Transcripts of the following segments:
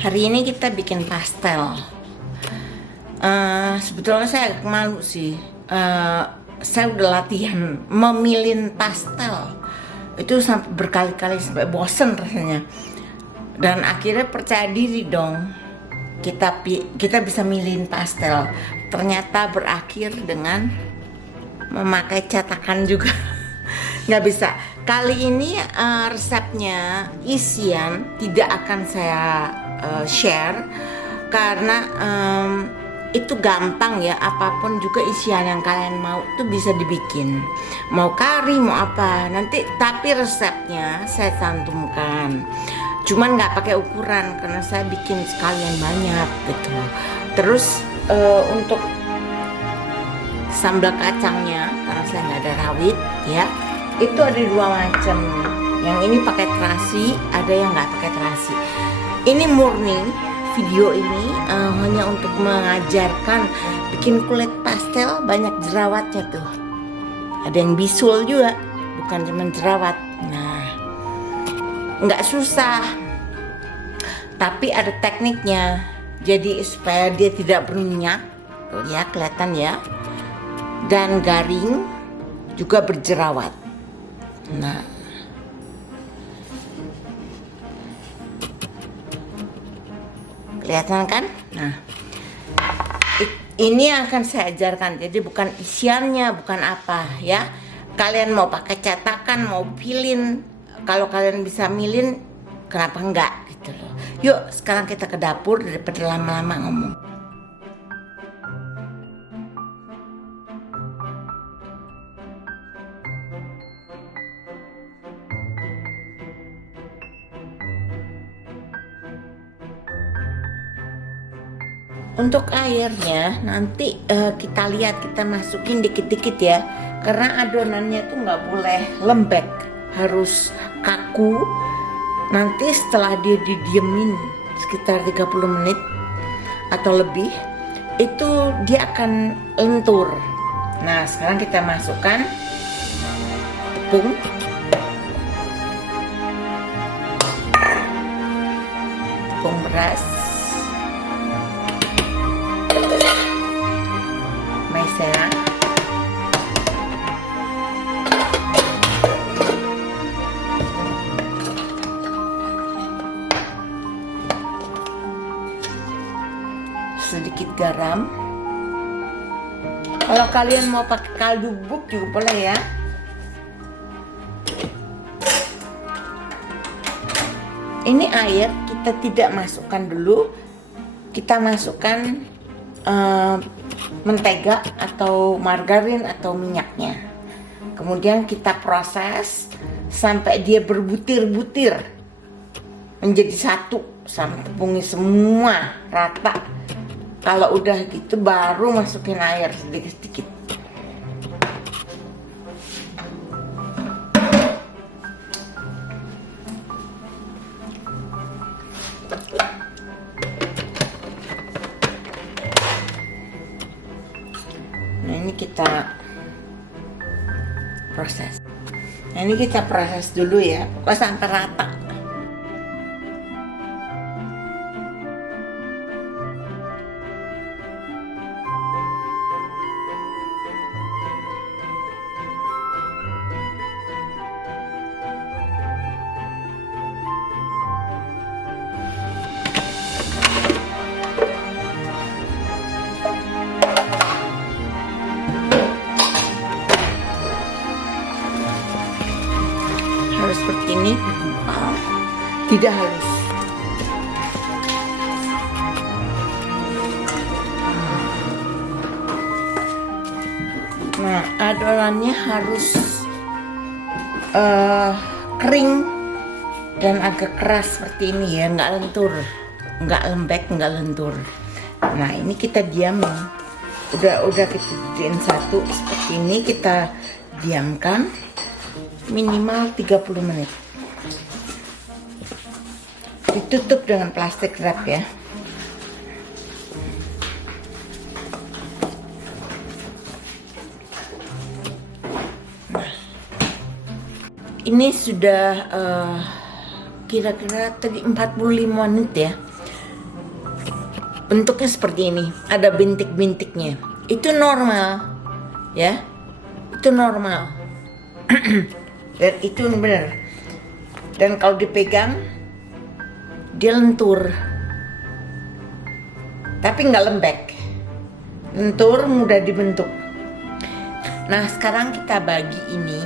Hari ini kita bikin pastel. Sebetulnya saya agak malu sih. Saya udah latihan memilin pastel itu sampai berkali-kali sampai bosen rasanya. Dan akhirnya percaya diri dong. Kita bisa milin pastel. Ternyata berakhir dengan memakai cetakan juga. Nggak bisa. Kali ini resepnya isian tidak akan saya share karena itu gampang ya, apapun juga isian yang kalian mau itu bisa dibikin, mau kari mau apa nanti, tapi resepnya saya cantumkan, cuman nggak pakai ukuran karena saya bikin sekalian banyak gitu. Terus untuk sambal kacangnya karena saya nggak ada rawit ya, itu ada dua macam. Yang ini pakai terasi, ada yang nggak pakai terasi. Ini murni video ini hanya untuk mengajarkan bikin kulit pastel banyak jerawatnya tuh. Ada yang bisul juga, bukan cuma jerawat. Nah, nggak susah, tapi ada tekniknya. Jadi supaya dia tidak berminyak, ya kelihatan ya, dan garing juga berjerawat. Nah, kelihatan kan? Nah, ini yang akan saya ajarkan. Jadi bukan isiannya, bukan apa ya. Kalian mau pakai cetakan, mau pilin, kalau kalian bisa milin, kenapa enggak gitu loh. Yuk, sekarang kita ke dapur daripada lama-lama ngomong. Untuk airnya nanti kita lihat, kita masukin dikit-dikit ya, karena adonannya itu nggak boleh lembek, harus kaku. Nanti setelah dia didiemin sekitar 30 menit atau lebih, itu dia akan lentur. Nah, sekarang kita masukkan tepung, beras, maizena, sedikit garam. Kalau kalian mau pakai kaldu bubuk juga boleh ya. Ini air kita tidak masukkan dulu, kita masukkan mentega atau margarin atau minyaknya. Kemudian kita proses sampai dia berbutir-butir menjadi satu, sampai tepungnya semua rata. Kalau udah gitu baru masukin air sedikit-sedikit. Nah, ini kita proses. Nah, ini kita proses dulu ya, pokoknya sampai rata. Harus seperti ini, tidak halus. Nah, adonannya harus kering dan agak keras seperti ini ya, nggak lentur, nggak lembek, nggak lentur. Nah, ini kita diamin. Udah kita jadiin satu seperti ini, kita diamkan minimal 30 menit. Ditutup dengan plastik wrap ya. Nah, ini sudah kira-kira tadi 45 menit ya. bentuknya seperti ini, ada bintik-bintiknya. Itu normal, ya, itu normal. Dan itu benar. Dan kalau dipegang, dia lentur, tapi nggak lembek, lentur, mudah dibentuk. Nah, sekarang kita bagi ini.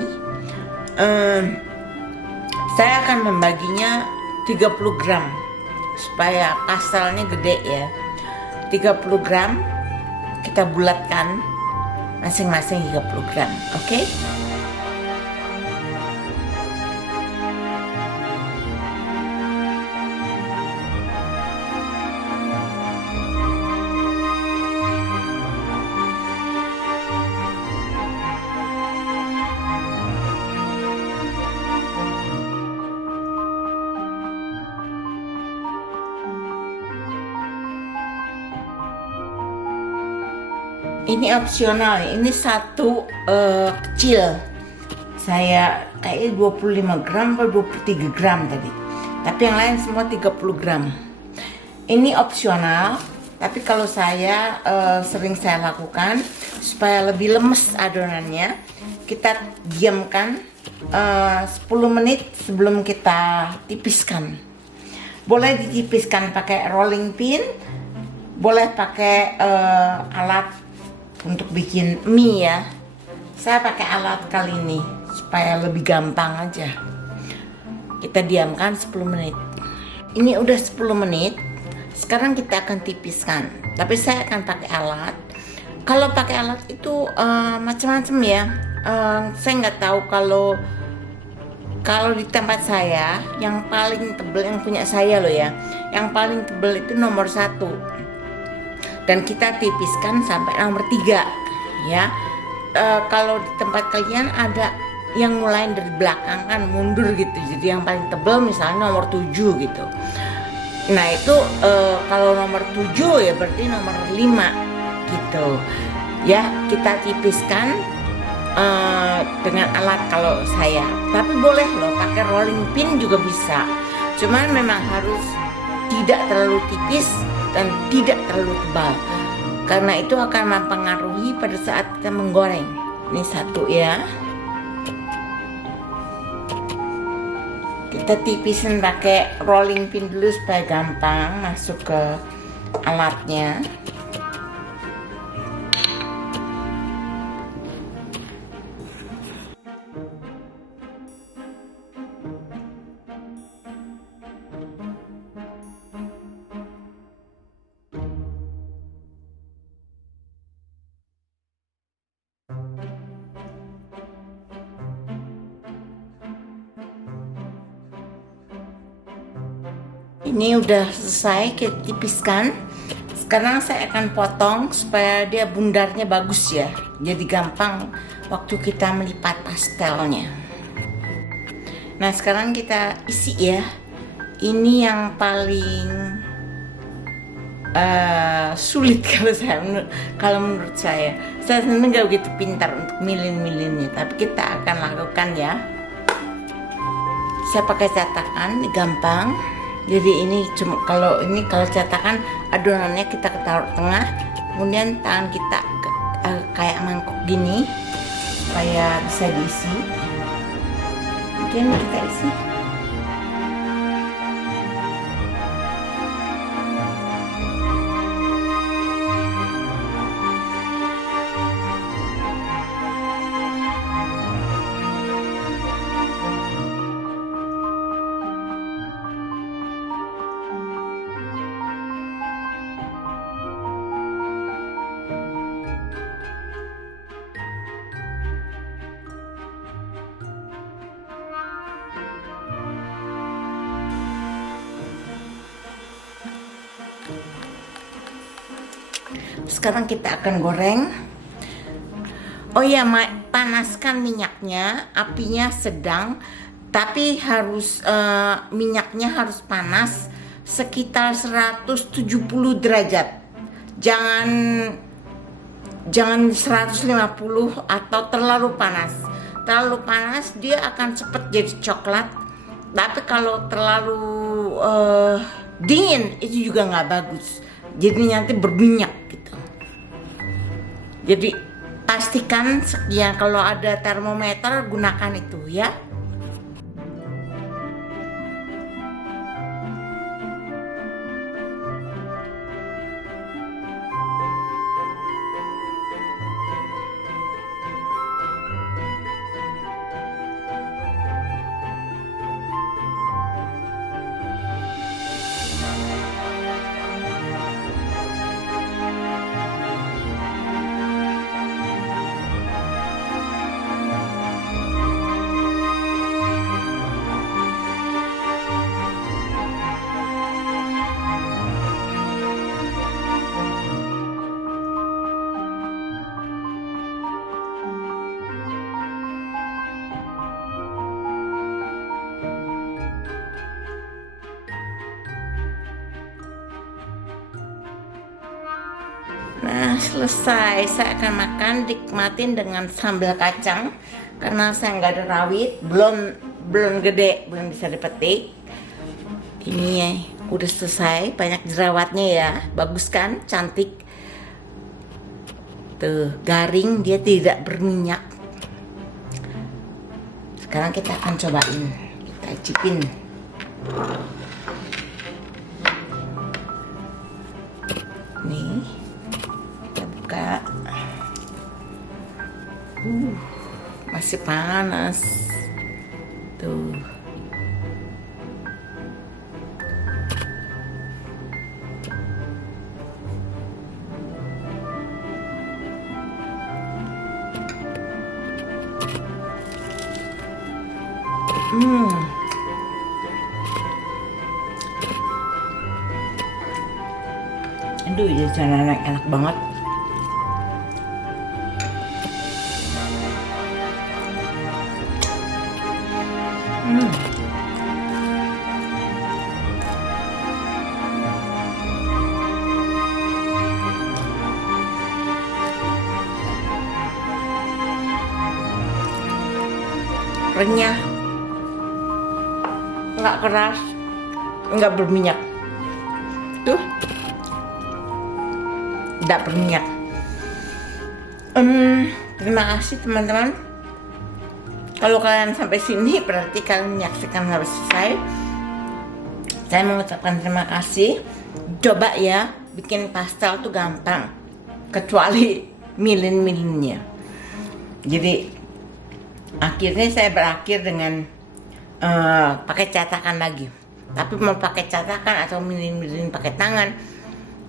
Saya akan membaginya 30 gram supaya pastelnya gede ya. 30 gram kita bulatkan masing-masing 30 gram, oke? Ini opsional, ini satu kecil. Saya kayaknya 25 gram atau 23 gram tadi. Tapi yang lain semua 30 gram. Ini opsional, tapi kalau saya sering saya lakukan supaya lebih lemes adonannya, kita diamkan 10 menit sebelum kita tipiskan. Boleh ditipiskan pakai rolling pin, boleh pakai alat untuk bikin mie ya. Saya pakai alat kali ini supaya lebih gampang aja. Kita diamkan 10 menit. Ini udah 10 menit. Sekarang kita akan tipiskan. Tapi saya akan pakai alat. Kalau pakai alat itu macam-macam ya. Saya nggak tahu kalau di tempat saya yang paling tebal, yang punya saya loh ya, yang paling tebal itu nomor 1. Dan kita tipiskan sampai nomor 3 ya. Kalau di tempat kalian ada yang mulai dari belakang kan mundur gitu, jadi yang paling tebal misalnya nomor 7 gitu. Nah itu kalau nomor 7 ya berarti nomor 5 gitu ya. Kita tipiskan dengan alat kalau saya, tapi boleh loh pakai rolling pin juga bisa, cuman memang harus tidak terlalu tipis dan tidak terlalu tebal, karena itu akan mempengaruhi pada saat kita menggoreng. Ini satu ya, kita tipisin pakai rolling pin dulu supaya gampang masuk ke alatnya. Ini udah selesai kita tipiskan. Sekarang saya akan potong supaya dia bundarnya bagus ya. Jadi gampang waktu kita melipat pastelnya. Nah sekarang kita isi ya. Ini yang paling sulit kalau menurut saya. Saya sebenarnya nggak begitu pintar untuk milin-milinnya, tapi kita akan lakukan ya. Saya pakai cetakan, gampang. Jadi ini cuma kalau cetakan adonannya kita taruh tengah, kemudian tangan kita kayak mangkok gini supaya bisa diisi. Kemudian kita isi. Sekarang kita akan goreng. Oh ya, panaskan minyaknya, apinya sedang, tapi harus minyaknya harus panas sekitar 170 derajat. Jangan 150 atau terlalu panas. Terlalu panas dia akan cepat jadi coklat. Tapi kalau terlalu dingin itu juga nggak bagus. jadi nanti berminyak gitu. Jadi pastikan ya kalau ada termometer gunakan itu ya. Nah, selesai. Saya akan makan, nikmatin dengan sambal kacang karena saya nggak ada rawit, belum gede, belum bisa dipetik. Ini ya, udah selesai, banyak jerawatnya ya, bagus kan, cantik. Tuh, garing, dia tidak berminyak. Sekarang kita akan cobain, kita cicipin. Nih. Buka. Masih panas tuh. Aduh, jajanan enak banget. Renyah, nggak keras, nggak berminyak. Tuh, nggak berminyak. Terima kasih teman-teman. Kalau kalian sampai sini berarti kalian menyaksikan sampai selesai. Saya mengucapkan terima kasih. Coba ya, bikin pastel tuh gampang, kecuali milin-milinnya. Jadi akhirnya saya berakhir dengan pakai cetakan lagi. Tapi mau pakai cetakan atau milin-milin pakai tangan,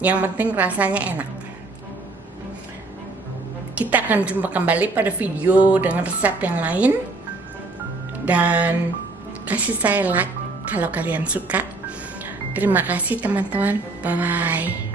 yang penting rasanya enak. Kita akan jumpa kembali pada video dengan resep yang lain. Dan kasih saya like kalau kalian suka. Terima kasih teman-teman. Bye-bye.